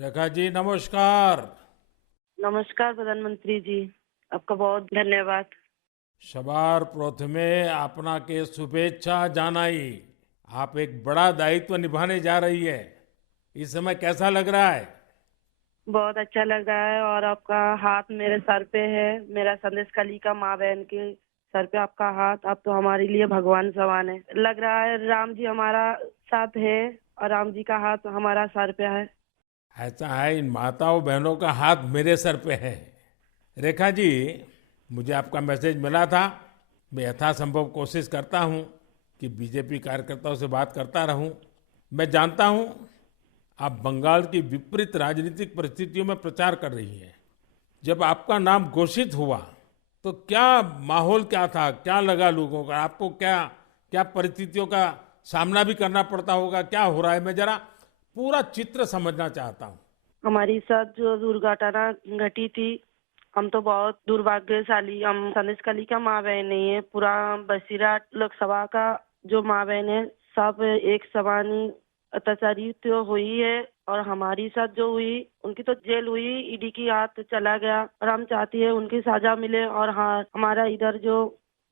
रेखा जी नमस्कार। नमस्कार प्रधानमंत्री जी। आपका बहुत धन्यवाद। सवार प्रथमे आपनाके शुभेच्छा जानाई। आप एक बड़ा दायित्व निभाने जा रही है। इस समय कैसा लग रहा है? बहुत अच्छा लग रहा है और आपका हाथ मेरे सर पे है। मेरा संदेश कली का माँ बहन के सर पे आपका हाथ, आप तो हमारे लिए भगवान समान है। लग रहा है राम जी हमारा साथ है और राम जी का हाथ हमारा सर पे है। ऐसा है, इन माताओं बहनों का हाथ मेरे सर पे है। रेखा जी, मुझे आपका मैसेज मिला था। मैं यथासंभव कोशिश करता हूं कि बीजेपी कार्यकर्ताओं से बात करता रहूं। मैं जानता हूं आप बंगाल की विपरीत राजनीतिक परिस्थितियों में प्रचार कर रही हैं। जब आपका नाम घोषित हुआ तो क्या माहौल क्या था, क्या लगा लोगों का? आपको क्या क्या परिस्थितियों का सामना भी करना पड़ता होगा? क्या हो रहा है, मैं जरा पूरा चित्र समझना चाहता हूँ। हमारी साथ जो दुर्घटना घटी थी, हम तो बहुत दुर्भाग्यशाली, हम संदेश कली का माँ बहन नहीं है। पूरा बसीरा लोकसभा का जो माँ बहन है, सब एक समान ही अत्याचारी तो हुई है। और हमारी साथ जो हुई, उनकी तो जेल हुई, ईडी की हाथ चला गया और हम चाहती है उनकी सजा मिले। और हाँ, हमारा इधर जो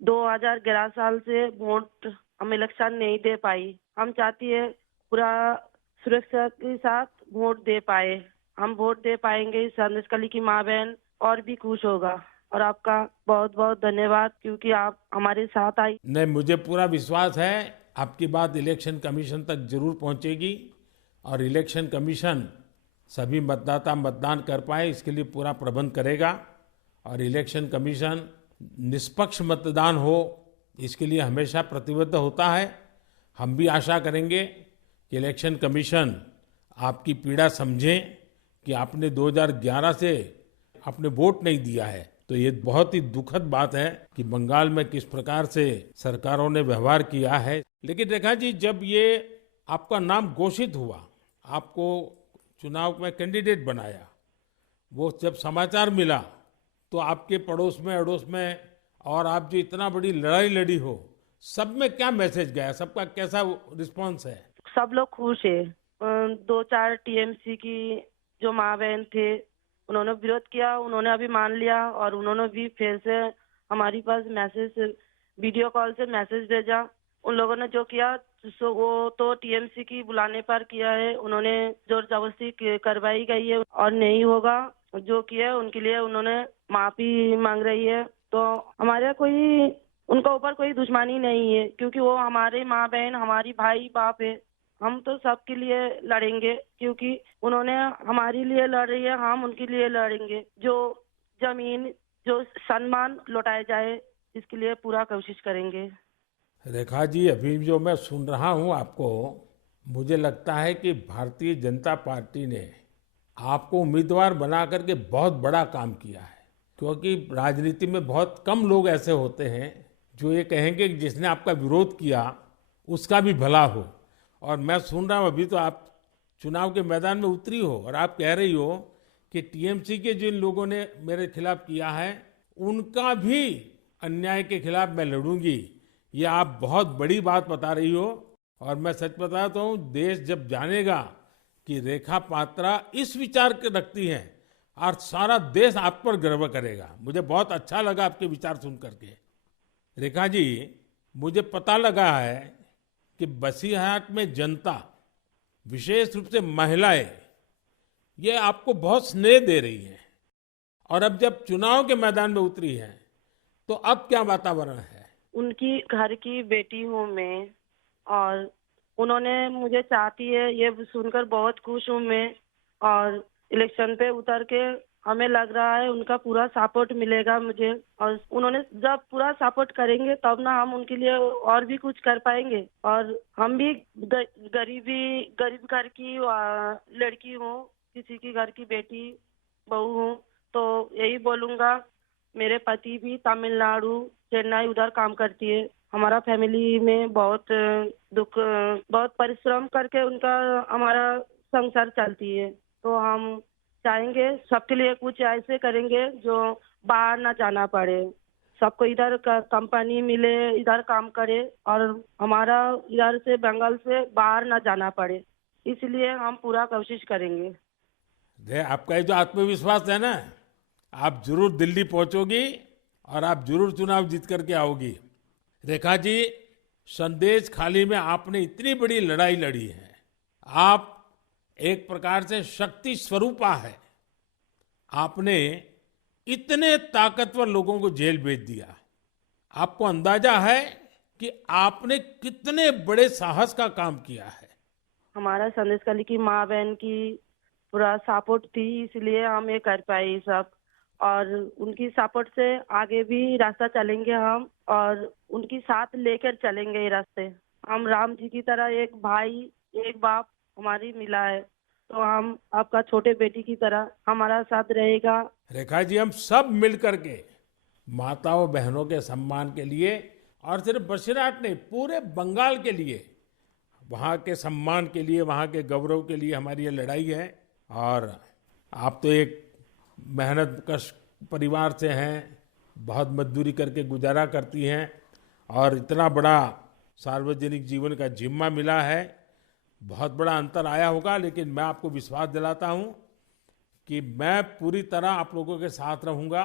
2011 साल से वोट हम इलेक्शन नहीं दे पाई, हम चाहती है पूरा सुरक्षा के साथ वोट दे पाए। हम वोट दे पाएंगे, संदेश कली की माँ बहन और भी खुश होगा। और आपका बहुत बहुत धन्यवाद, क्योंकि आप हमारे साथ आई। नहीं, मुझे पूरा विश्वास है आपकी बात इलेक्शन कमीशन तक जरूर पहुंचेगी और इलेक्शन कमीशन सभी मतदाता मतदान कर पाए इसके लिए पूरा प्रबंध करेगा। और इलेक्शन कमीशन निष्पक्ष मतदान हो इसके लिए हमेशा प्रतिबद्ध होता है। हम भी आशा करेंगे कि इलेक्शन कमीशन आपकी पीड़ा समझे कि आपने 2011 से आपने वोट नहीं दिया है। तो ये बहुत ही दुखद बात है कि बंगाल में किस प्रकार से सरकारों ने व्यवहार किया है। लेकिन रेखा जी, जब ये आपका नाम घोषित हुआ, आपको चुनाव में कैंडिडेट बनाया, वो जब समाचार मिला तो आपके पड़ोस में अड़ोस में और आप जो इतना बड़ी लड़ाई लड़ी हो, सब में क्या मैसेज गया? सबका कैसा रिस्पॉन्स है? सब लोग खुश है। दो चार टीएमसी की जो माँ बहन थे, उन्होंने विरोध किया, उन्होंने अभी मान लिया और उन्होंने भी फिर से हमारी पास मैसेज, वीडियो कॉल से मैसेज भेजा। उन लोगों ने जो किया सो वो तो टीएमसी की बुलाने पर किया है। उन्होंने जोर जबरदस्ती करवाई गई है और नहीं होगा। जो किया है उनके लिए उन्होंने माफी मांग रही है। तो हमारे कोई उनका ऊपर कोई दुश्मनी नहीं है, क्योंकि वो हमारे माँ बहन, हमारी भाई बाप है। हम तो सबके लिए लड़ेंगे, क्योंकि उन्होंने हमारे लिए लड़ रही है, हम उनके लिए लड़ेंगे। जो जमीन, जो सम्मान लौटाया जाए, इसके लिए पूरा कोशिश करेंगे। रेखा जी, अभी जो मैं सुन रहा हूं आपको, मुझे लगता है कि भारतीय जनता पार्टी ने आपको उम्मीदवार बना करके बहुत बड़ा काम किया है। क्योंकि राजनीति में बहुत कम लोग ऐसे होते हैं जो ये कहेंगे कि जिसने आपका विरोध किया उसका भी भला हो। और मैं सुन रहा हूँ अभी तो आप चुनाव के मैदान में उतरी हो और आप कह रही हो कि टीएमसी के जिन लोगों ने मेरे खिलाफ किया है उनका भी अन्याय के खिलाफ मैं लड़ूंगी। ये आप बहुत बड़ी बात बता रही हो। और मैं सच बताता हूँ, देश जब जानेगा कि रेखा पात्रा इस विचार के रखती हैं और सारा देश आप पर गर्व करेगा। मुझे बहुत अच्छा लगा आपके विचार सुन करके। रेखा जी, मुझे पता लगा है कि बसीरहाट में जनता, विशेष रूप से महिलाएं, ये आपको बहुत स्नेह दे रही हैं। और अब जब चुनाव के मैदान में उतरी हैं तो अब क्या वातावरण है? उनकी घर की बेटी हूँ मैं, और उन्होंने मुझे चाहती है, ये सुनकर बहुत खुश हूँ मैं। और इलेक्शन पे उतर के हमें लग रहा है उनका पूरा सपोर्ट मिलेगा मुझे। और उन्होंने जब पूरा सपोर्ट करेंगे तब ना हम उनके लिए और भी कुछ कर पाएंगे। और हम भी गरीब घर की लड़की हूँ, किसी की घर की बेटी बहू हूँ। तो यही बोलूंगा, मेरे पति भी तमिलनाडु, चेन्नई उधर काम करती है। हमारा फैमिली में बहुत बहुत परिश्रम करके उनका हमारा संसार चलती है। तो हम चाहेंगे सबके लिए कुछ ऐसे करेंगे जो बाहर ना जाना पड़े, सबको इधर कंपनी मिले, इधर काम करे और हमारा इधर से बंगाल से बाहर ना जाना पड़े। इसलिए हम पूरा कोशिश करेंगे। आपका ये जो आत्मविश्वास है ना, आप जरूर दिल्ली पहुंचोगी और आप जरूर चुनाव जीत करके आओगी। रेखा जी, संदेश खाली में आपने इतनी बड़ी लड़ाई लड़ी है। आप एक प्रकार से शक्ति स्वरूपा है। आपने इतने ताकतवर लोगों को जेल भेज दिया। आपको अंदाजा है कि आपने कितने बड़े साहस का काम किया है। हमारा संदेश खाली की माँ बहन की पूरा सपोर्ट थी, इसलिए हम ये कर पाए ये सब। और उनकी सपोर्ट से आगे भी रास्ता चलेंगे हम, और उनकी साथ लेकर चलेंगे ये रास्ते। हम राम जी की तरह एक भाई एक बाप हमारी मिला है, तो हम आपका छोटे बेटी की तरह हमारा साथ रहेगा। रेखा जी, हम सब मिल करके माताओं बहनों के सम्मान के लिए, और सिर्फ बसीरहाट नहीं, पूरे बंगाल के लिए, वहाँ के सम्मान के लिए, वहाँ के गौरव के लिए हमारी ये लड़ाई है। और आप तो एक मेहनत कश परिवार से हैं, बहुत मजदूरी करके गुजारा करती हैं, और इतना बड़ा सार्वजनिक जीवन का जिम्मा मिला है। बहुत बड़ा अंतर आया होगा, लेकिन मैं आपको विश्वास दिलाता हूँ कि मैं पूरी तरह आप लोगों के साथ रहूँगा।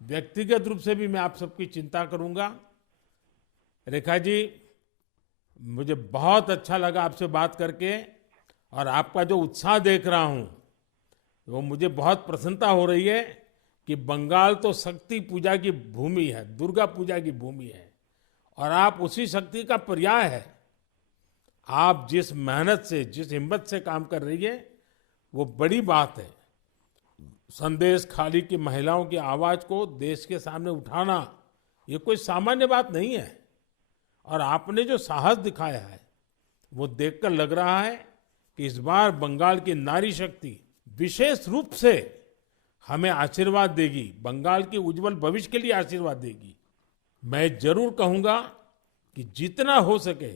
व्यक्तिगत रूप से भी मैं आप सबकी चिंता करूँगा। रेखा जी, मुझे बहुत अच्छा लगा आपसे बात करके, और आपका जो उत्साह देख रहा हूँ वो मुझे बहुत प्रसन्नता हो रही है कि बंगाल तो शक्ति पूजा की भूमि है, दुर्गा पूजा की भूमि है, और आप उसी शक्ति का पर्याय है। आप जिस मेहनत से, जिस हिम्मत से काम कर रही है, वो बड़ी बात है। संदेश खाली की महिलाओं की आवाज को देश के सामने उठाना ये कोई सामान्य बात नहीं है। और आपने जो साहस दिखाया है वो देखकर लग रहा है कि इस बार बंगाल की नारी शक्ति विशेष रूप से हमें आशीर्वाद देगी, बंगाल के उज्जवल भविष्य के लिए आशीर्वाद देगी। मैं जरूर कहूंगा कि जितना हो सके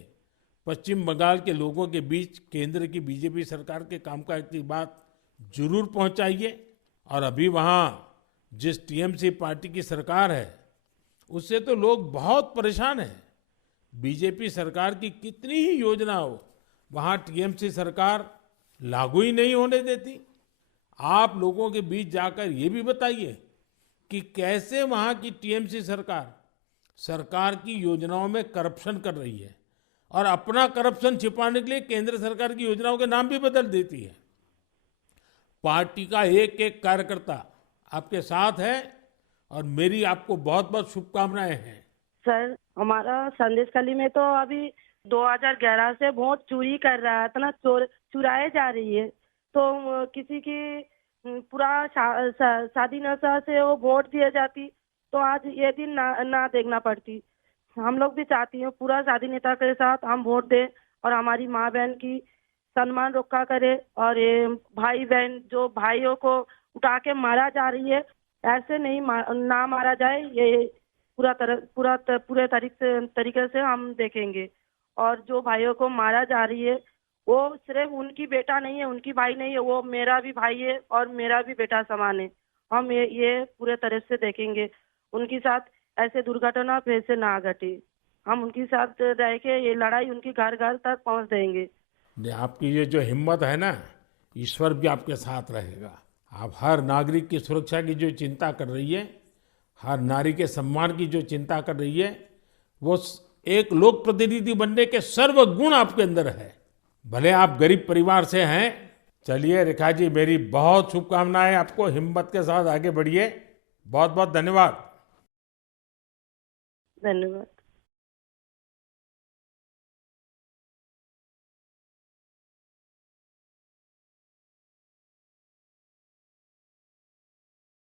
पश्चिम बंगाल के लोगों के बीच केंद्र की बीजेपी सरकार के कामकाज की बात जरूर पहुंचाइए। और अभी वहां जिस टीएमसी पार्टी की सरकार है उससे तो लोग बहुत परेशान हैं। बीजेपी सरकार की कितनी ही योजना हो, वहां टीएमसी सरकार लागू ही नहीं होने देती। आप लोगों के बीच जाकर ये भी बताइए कि कैसे वहां की टीएमसी सरकार की योजनाओं में करप्शन कर रही है, और अपना करप्शन छिपाने के लिए केंद्र सरकार की योजनाओं के नाम भी बदल देती है। पार्टी का एक एक कार्यकर्ता आपके साथ है, और मेरी आपको बहुत बहुत शुभकामनाएं हैं। सर, हमारा संदेशखाली में तो अभी 2011 से वोट चोरी कर रहा है, इतना चुराए जा रही है। तो किसी की पूरा शादी नशा से वो वोट दिए जाती, तो आज ये दिन ना देखना पड़ती। हम लोग भी चाहती हैं पूरा शादी नेता के साथ हम वोट दें, और हमारी माँ बहन की सम्मान रक्षा करे। और ये भाई बहन जो भाइयों को उठा के मारा जा रही है, ऐसे नहीं ना मारा जाए, ये पूरे तरीके से हम देखेंगे। और जो भाइयों को मारा जा रही है वो सिर्फ उनकी बेटा नहीं है, उनकी भाई नहीं है, वो मेरा भी भाई है और मेरा भी बेटा समान है। हम ये पूरे तरह से देखेंगे, उनके साथ ऐसे दुर्घटना फिर से ना घटे। हम उनके साथ रह के ये लड़ाई उनकी घर घर तक पहुंच देंगे। आपकी ये जो हिम्मत है ना, ईश्वर भी आपके साथ रहेगा। आप हर नागरिक की सुरक्षा की जो चिंता कर रही है, हर नारी के सम्मान की जो चिंता कर रही है, वो एक लोक प्रतिनिधि बनने के सर्व गुण आपके अंदर है। भले आप गरीब परिवार से हैं। चलिए रेखा जी, मेरी बहुत शुभकामनाएं आपको, हिम्मत के साथ आगे बढ़िए। बहुत बहुत धन्यवाद। धन्यवाद।